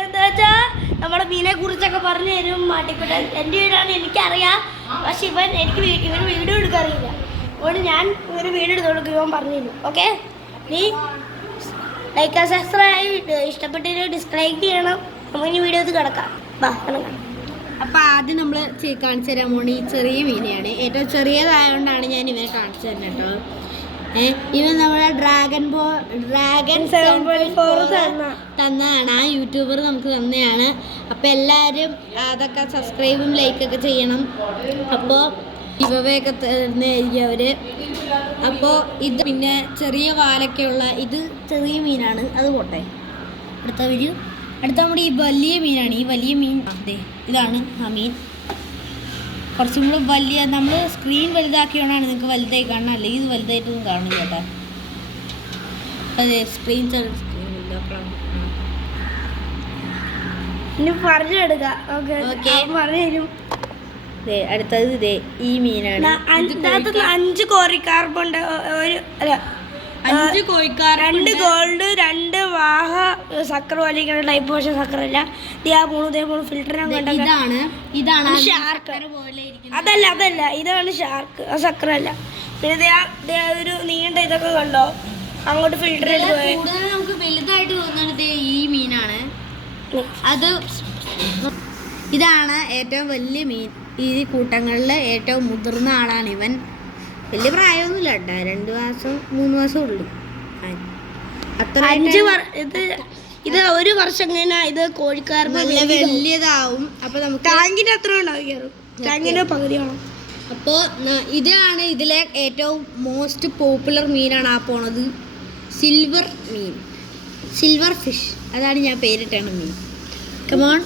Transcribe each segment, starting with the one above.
വീട് എന്താ വെച്ചാൽ നമ്മുടെ മീനെ കുറിച്ചൊക്കെ പറഞ്ഞു തരും മാട്ടിക്കുട്ടൻ. എൻ്റെ വീടാണ് എനിക്കറിയാം, പക്ഷെ ഇവന് വീഡിയോ എടുക്കാൻ അറിയില്ല. അതുകൊണ്ട് ഞാൻ ഇവന് വീഡിയോ എടുത്ത് കൊടുക്കും, ഇവൻ പറഞ്ഞു തരും. ഓക്കെ, നീ ലൈക്ക് സബ്സ്ക്രൈബ് ഇഷ്ടപ്പെട്ടിട്ട് ഡിസ്ലൈക്ക് ചെയ്യണം. നമുക്ക് ഇനി വീഡിയോസ് കിടക്കാം. അപ്പോൾ ആദ്യം നമ്മൾ കാണിച്ചു തരാൻ പോണ ഈ ചെറിയ മീനെയാണ്. ഏറ്റവും ചെറിയതായതുകൊണ്ടാണ് ഞാൻ ഇവനെ കാണിച്ചു തരുന്നത് കേട്ടോ. ഇവൻ നമ്മുടെ ഡ്രാഗൺ 7.4 തന്നതാണ്. ആ യൂട്യൂബർ നമുക്ക് തന്നെയാണ്. അപ്പോൾ എല്ലാവരും അതൊക്കെ സബ്സ്ക്രൈബും ലൈക്കൊക്കെ ചെയ്യണം. അപ്പോൾ ഇവയൊക്കെ തരുന്നതായിരിക്കും അവർ. അപ്പോൾ ഇത് പിന്നെ ചെറിയ വാലൊക്കെയുള്ള ഇത് ചെറിയ മീനാണ്, അത് പോട്ടെ. അടുത്ത നമ്മുടെ ഈ വലിയ മീനാണ്. ഈ വലിയ മീൻ അതെ ഇതാണ് ആ മീൻ. കുറച്ചും കൂടെ വലിയ, നമ്മൾ സ്ക്രീൻ വലുതാക്കിയോണ്ടാണ് നിങ്ങൾക്ക് വലുതായി കാണണം, അല്ലെങ്കിൽ ഇത് വലുതായിട്ടൊന്നും കാണില്ല കേട്ടോ. അതെ സ്ക്രീൻ അടുത്തത് ഇതേ ഈ മീനാണ്. 5 കോഴിക്കാർബുണ്ട്, 5 കോഴിക്കാർ, 2 ഗോൾഡ്, 2 വാഹ സക്കർ വലിക്കുന്ന ടൈപ്പ്. പക്ഷെ സക്കറല്ല, ഫിൽറ്റർ. ഇതാണ് ഷാർക്ക്. അതല്ല ഇതാണ് ഷാർക്ക്, ആ സക്കറല്ല. പിന്നെ ഒരു നീണ്ട ഇതൊക്കെ കണ്ടോ, അങ്ങോട്ട് ഫിൽറ്റർ ചെയ്ത് പോയി. നമുക്ക് വലുതായിട്ട് തോന്നുന്നത് ഈ മീനാണ്. ഇതാണ് ഏറ്റവും വലിയ മീൻ. ഈ കൂട്ടങ്ങളിൽ ഏറ്റവും മുതിർന്ന ആളാണ് ഇവൻ. വലിയ പ്രായമൊന്നുമില്ല കേട്ടോ, 2 മാസം 3 മാസം ഉള്ളു. അത്ര ഇത് 1 വർഷം കഴിഞ്ഞാൽ ഇത് കോഴിക്കാർക്ക് വലിയതാവും. അപ്പൊ നമുക്ക് ടാങ്കിന്റെ അത്ര ഉണ്ടാവും, ടാങ്കിന്റെ പകുതിയാണോ. അപ്പോൾ ഇതാണ് ഇതിലെ ഏറ്റവും മോസ്റ്റ് പോപ്പുലർ മീനാണ് ആ പോണത്. സിൽവർ മീൻ, സിൽവർ ഫിഷ്, അതാണ് ഞാൻ പേരിട്ടാണ് മീൻ. കമോൺ,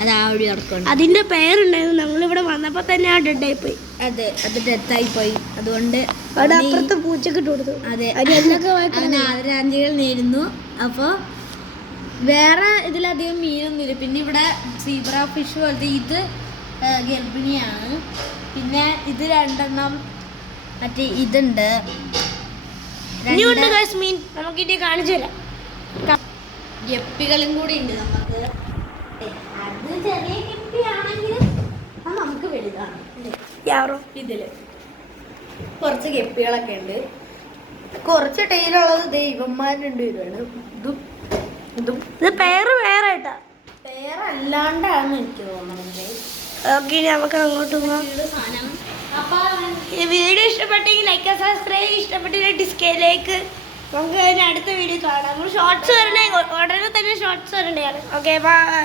അത് ആ വഴി നടക്കണം. അതിന്റെ പേരുണ്ടായിരുന്നു, ഞങ്ങളിവിടെ വന്നപ്പോൾ തന്നെ ആ ഡെഡായി പോയി. അത് ഡെത്തായി പോയി. അതുകൊണ്ട് അവിടെ അപ്പുറത്ത് പൂച്ചക്ക് ഇട്ട് കൊടുത്തു. അതെ, ആദരാഞ്ജലികൾ നേരുന്നു. അപ്പോൾ വേറെ ഇതിലധികം മീനൊന്നുമില്ല. പിന്നെ ഇവിടെ സീബ്ര ഫിഷ് പോലത്തെ ഇത് ഗർഭിണിയാണ്. പിന്നെ ഇത് 2 മറ്റേ ഇതുണ്ട്. മീൻ നമുക്ക് ഇനി കാണിച്ചു തരാം. ഗപ്പികളും കൂടി ഉണ്ട് നമുക്ക്. അത് ചെറിയ ഗപ്പിയാണെങ്കിൽ അത് നമുക്ക് വലുതാണ്. ഇതില് കുറച്ച് ഗപ്പികളൊക്കെ ഉണ്ട്. കുറച്ച് ടൈലുള്ളത് ദൈവന്മാരുണ്ട്. ഇത് പേര് വേറെ പേരല്ലാണ്ടാണ് എനിക്ക് തോന്നുന്നത്. ഓക്കെ, നമുക്ക് അങ്ങോട്ട് പോകാം. ഈ വീഡിയോ ഇഷ്ടപ്പെട്ടെങ്കിൽ ലൈക്ക് സബ്സ്ക്രൈബ്, ഇഷ്ടപ്പെട്ടില്ല ഡിസ്കൈലേക്ക്. നമുക്ക് അതിന് അടുത്ത വീഡിയോ കാണാം. നമ്മൾ ഷോർട്സ് വരണേ, ഉടനെ തന്നെ ഷോർട്സ് വരണ്ടേ. Okay, by.